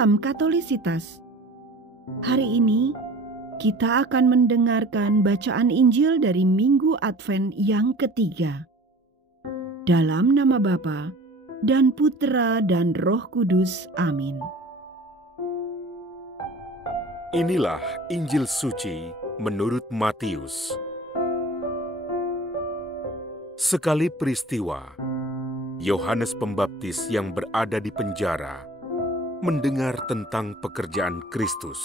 Salam Katolisitas. Hari ini kita akan mendengarkan bacaan Injil dari Minggu Advent yang ketiga. Dalam nama Bapa dan Putra dan Roh Kudus. Amin. Inilah Injil suci menurut Matius. Sekali peristiwa, Yohanes Pembaptis yang berada di penjara mendengar tentang pekerjaan Kristus.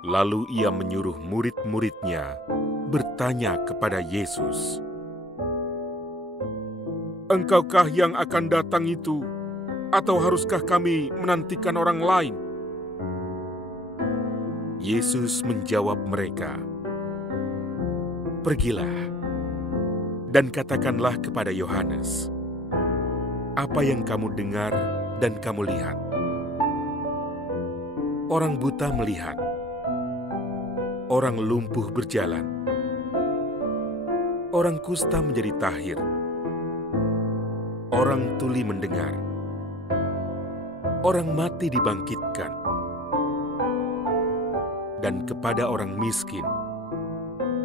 Lalu ia menyuruh murid-muridnya bertanya kepada Yesus, "Engkaukah yang akan datang itu, atau haruskah kami menantikan orang lain?" Yesus menjawab mereka, "Pergilah dan katakanlah kepada Yohanes apa yang kamu dengar dan kamu lihat. Orang buta melihat, orang lumpuh berjalan, orang kusta menjadi tahir, orang tuli mendengar, orang mati dibangkitkan, dan kepada orang miskin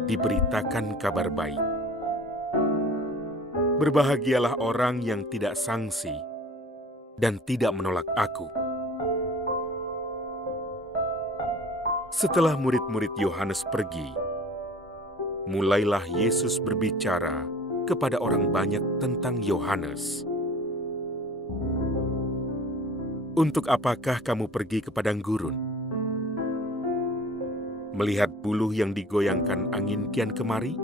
diberitakan kabar baik. Berbahagialah orang yang tidak sangsi dan tidak menolak Aku." Setelah murid-murid Yohanes pergi, mulailah Yesus berbicara kepada orang banyak tentang Yohanes. "Untuk apakah kamu pergi ke padang gurun? Melihat buluh yang digoyangkan angin kian kemari?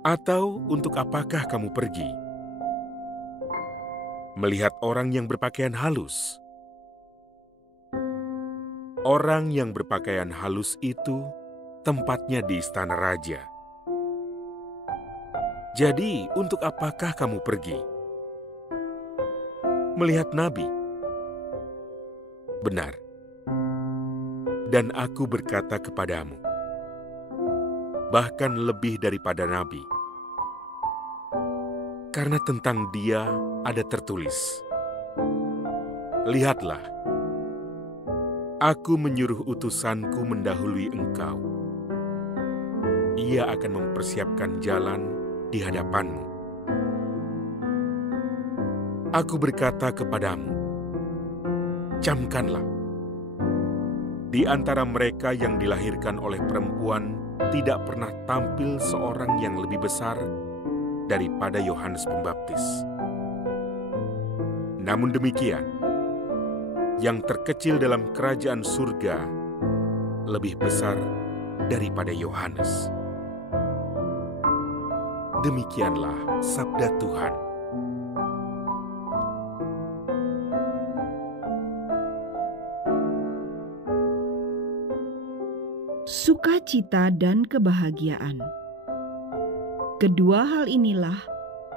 Atau untuk apakah kamu pergi? Melihat orang yang berpakaian halus? Orang yang berpakaian halus itu tempatnya di istana raja. Jadi, untuk apakah kamu pergi? Melihat nabi? Benar. Dan Aku berkata kepadamu, bahkan lebih daripada nabi. Karena tentang dia ada tertulis, lihatlah, Aku menyuruh utusanku mendahului engkau. Ia akan mempersiapkan jalan di hadapanmu. Aku berkata kepadamu, camkanlah. Di antara mereka yang dilahirkan oleh perempuan tidak pernah tampil seorang yang lebih besar daripada Yohanes Pembaptis. Namun demikian, yang terkecil dalam kerajaan surga lebih besar daripada Yohanes." Demikianlah sabda Tuhan. Sukacita dan kebahagiaan. Kedua hal inilah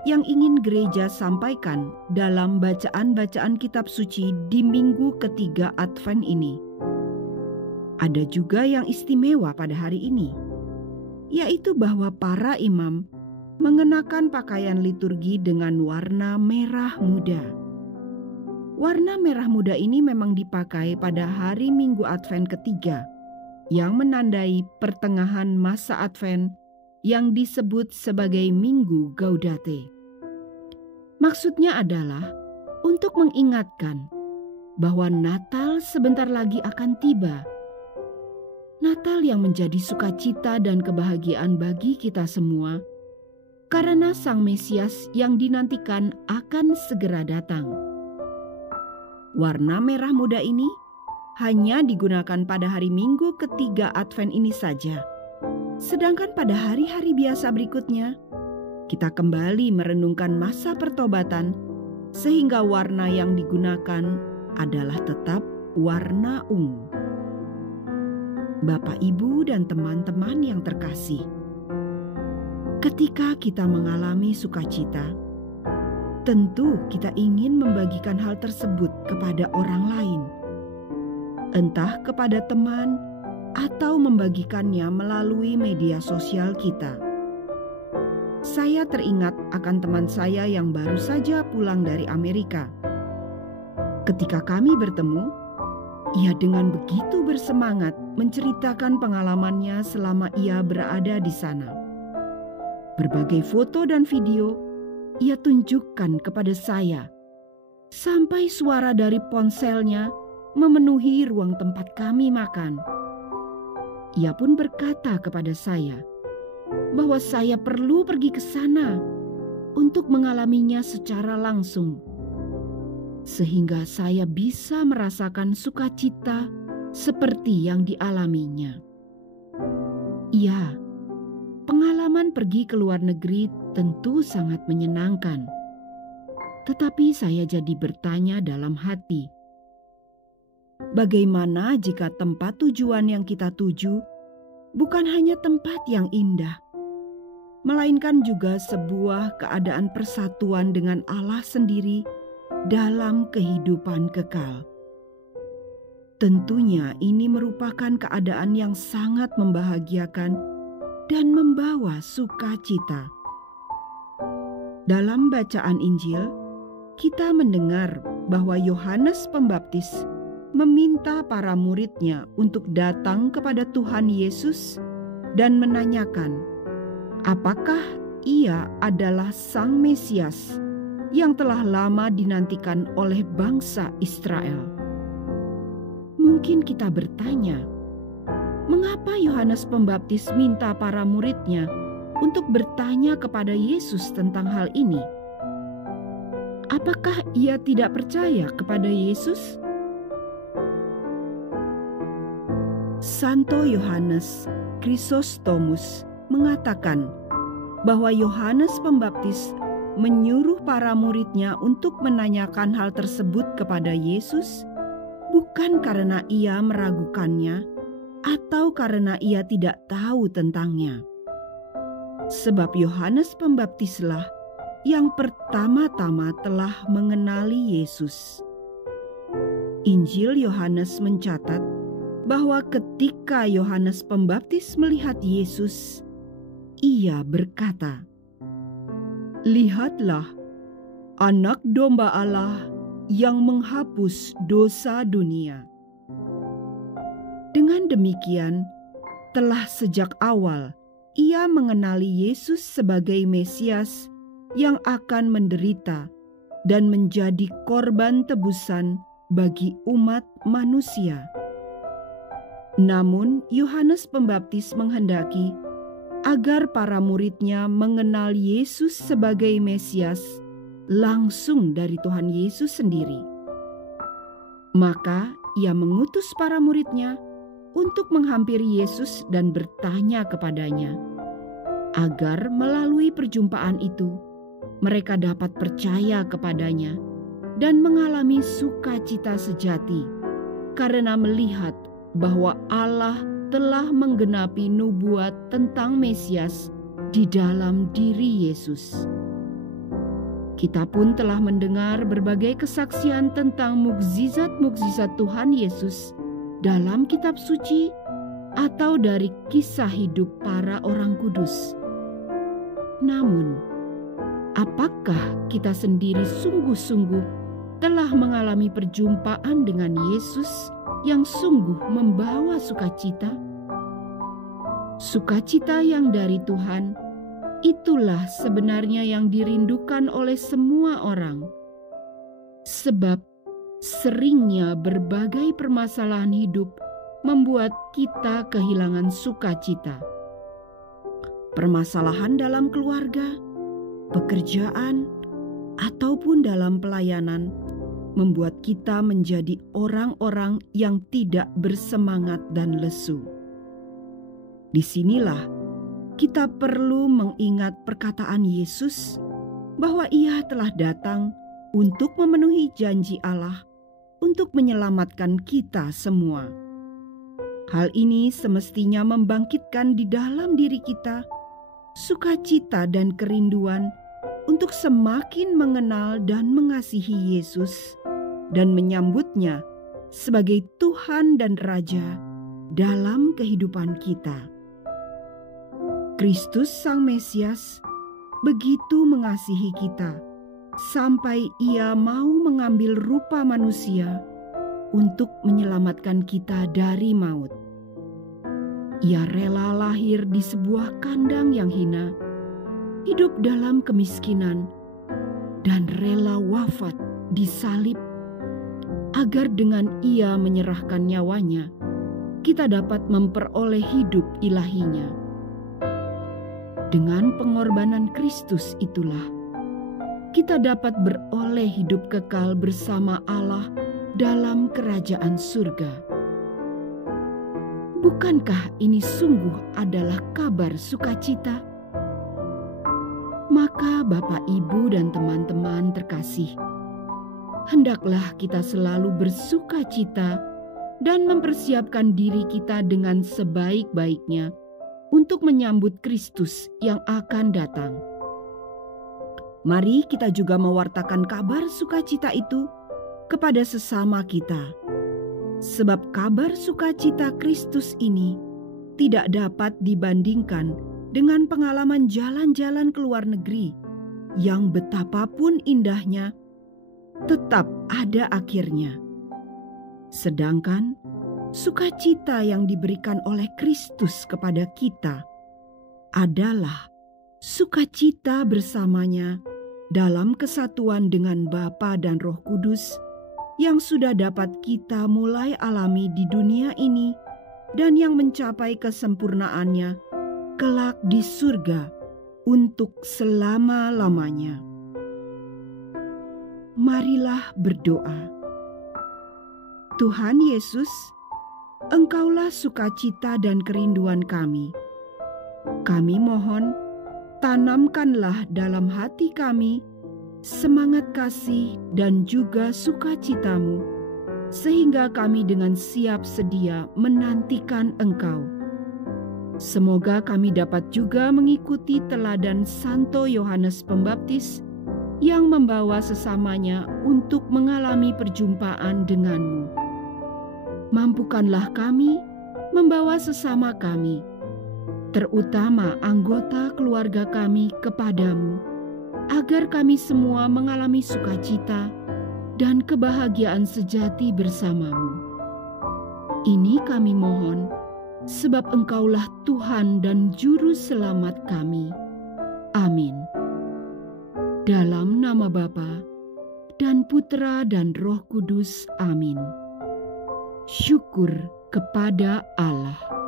yang ingin gereja sampaikan dalam bacaan-bacaan kitab suci di minggu ketiga Advent ini. Ada juga yang istimewa pada hari ini, yaitu bahwa para imam mengenakan pakaian liturgi dengan warna merah muda. Warna merah muda ini memang dipakai pada hari Minggu Advent ketiga, yang menandai pertengahan masa Advent yang disebut sebagai Minggu Gaudate. Maksudnya adalah untuk mengingatkan bahwa Natal sebentar lagi akan tiba. Natal yang menjadi sukacita dan kebahagiaan bagi kita semua, karena Sang Mesias yang dinantikan akan segera datang. Warna merah muda ini hanya digunakan pada hari Minggu ketiga Advent ini saja. Sedangkan pada hari-hari biasa berikutnya, kita kembali merenungkan masa pertobatan, sehingga warna yang digunakan adalah tetap warna ungu. Bapak, Ibu, dan teman-teman yang terkasih, ketika kita mengalami sukacita, tentu kita ingin membagikan hal tersebut kepada orang lain, entah kepada teman atau membagikannya melalui media sosial kita. Saya teringat akan teman saya yang baru saja pulang dari Amerika. Ketika kami bertemu, ia dengan begitu bersemangat menceritakan pengalamannya selama ia berada di sana. Berbagai foto dan video ia tunjukkan kepada saya, sampai suara dari ponselnya memenuhi ruang tempat kami makan. Ia pun berkata kepada saya bahwa saya perlu pergi ke sana untuk mengalaminya secara langsung, sehingga saya bisa merasakan sukacita seperti yang dialaminya. Ya, pengalaman pergi ke luar negeri tentu sangat menyenangkan. Tetapi saya jadi bertanya dalam hati, bagaimana jika tempat tujuan yang kita tuju bukan hanya tempat yang indah, melainkan juga sebuah keadaan persatuan dengan Allah sendiri dalam kehidupan kekal. Tentunya ini merupakan keadaan yang sangat membahagiakan dan membawa sukacita. Dalam bacaan Injil, kita mendengar bahwa Yohanes Pembaptis meminta para muridnya untuk datang kepada Tuhan Yesus dan menanyakan, apakah ia adalah Sang Mesias yang telah lama dinantikan oleh bangsa Israel. Mungkin kita bertanya, mengapa Yohanes Pembaptis minta para muridnya untuk bertanya kepada Yesus tentang hal ini? Apakah ia tidak percaya kepada Yesus? Santo Yohanes Chrysostomus mengatakan bahwa Yohanes Pembaptis menyuruh para muridnya untuk menanyakan hal tersebut kepada Yesus bukan karena ia meragukannya atau karena ia tidak tahu tentangnya. Sebab Yohanes Pembaptislah yang pertama-tama telah mengenali Yesus. Injil Yohanes mencatat bahwa ketika Yohanes Pembaptis melihat Yesus, ia berkata, "Lihatlah, Anak Domba Allah yang menghapus dosa dunia." Dengan demikian, telah sejak awal ia mengenali Yesus sebagai Mesias yang akan menderita dan menjadi korban tebusan bagi umat manusia. Namun Yohanes Pembaptis menghendaki agar para muridnya mengenal Yesus sebagai Mesias langsung dari Tuhan Yesus sendiri. Maka ia mengutus para muridnya untuk menghampiri Yesus dan bertanya kepadanya, agar melalui perjumpaan itu mereka dapat percaya kepadanya dan mengalami sukacita sejati karena melihat bahwa Allah telah menggenapi nubuat tentang Mesias di dalam diri Yesus. Kita pun telah mendengar berbagai kesaksian tentang mukjizat-mukjizat Tuhan Yesus dalam kitab suci atau dari kisah hidup para orang kudus. Namun, apakah kita sendiri sungguh-sungguh telah mengalami perjumpaan dengan Yesus yang sungguh membawa sukacita? Sukacita yang dari Tuhan, itulah sebenarnya yang dirindukan oleh semua orang. Sebab seringnya berbagai permasalahan hidup membuat kita kehilangan sukacita. Permasalahan dalam keluarga, pekerjaan, ataupun dalam pelayanan membuat kita menjadi orang-orang yang tidak bersemangat dan lesu. Disinilah kita perlu mengingat perkataan Yesus bahwa Ia telah datang untuk memenuhi janji Allah untuk menyelamatkan kita semua. Hal ini semestinya membangkitkan di dalam diri kita sukacita dan kerinduan untuk semakin mengenal dan mengasihi Yesus dan menyambutnya sebagai Tuhan dan Raja dalam kehidupan kita. Kristus Sang Mesias begitu mengasihi kita sampai Ia mau mengambil rupa manusia untuk menyelamatkan kita dari maut. Ia rela lahir di sebuah kandang yang hina, hidup dalam kemiskinan, dan rela wafat di salib, agar dengan Ia menyerahkan nyawanya, kita dapat memperoleh hidup ilahinya. Dengan pengorbanan Kristus itulah, kita dapat beroleh hidup kekal bersama Allah dalam kerajaan surga. Bukankah ini sungguh adalah kabar sukacita? Maka Bapak, Ibu, dan teman-teman terkasih, hendaklah kita selalu bersukacita dan mempersiapkan diri kita dengan sebaik-baiknya untuk menyambut Kristus yang akan datang. Mari kita juga mewartakan kabar sukacita itu kepada sesama kita. Sebab kabar sukacita Kristus ini tidak dapat dibandingkan dengan pengalaman jalan-jalan ke luar negeri yang betapapun indahnya tetap ada akhirnya. Sedangkan sukacita yang diberikan oleh Kristus kepada kita adalah sukacita bersamanya dalam kesatuan dengan Bapa dan Roh Kudus yang sudah dapat kita mulai alami di dunia ini dan yang mencapai kesempurnaannya kelak di surga untuk selama-lamanya. Marilah berdoa. Tuhan Yesus, Engkaulah sukacita dan kerinduan kami. Kami mohon, tanamkanlah dalam hati kami semangat kasih dan juga sukacita-Mu, sehingga kami dengan siap sedia menantikan Engkau. Semoga kami dapat juga mengikuti teladan Santo Yohanes Pembaptis yang membawa sesamanya untuk mengalami perjumpaan denganmu. Mampukanlah kami membawa sesama kami, terutama anggota keluarga kami, kepadamu, agar kami semua mengalami sukacita dan kebahagiaan sejati bersamamu. Ini kami mohon, sebab Engkaulah Tuhan dan Juru Selamat kami. Amin. Dalam nama Bapa dan Putra dan Roh Kudus. Amin. Syukur kepada Allah.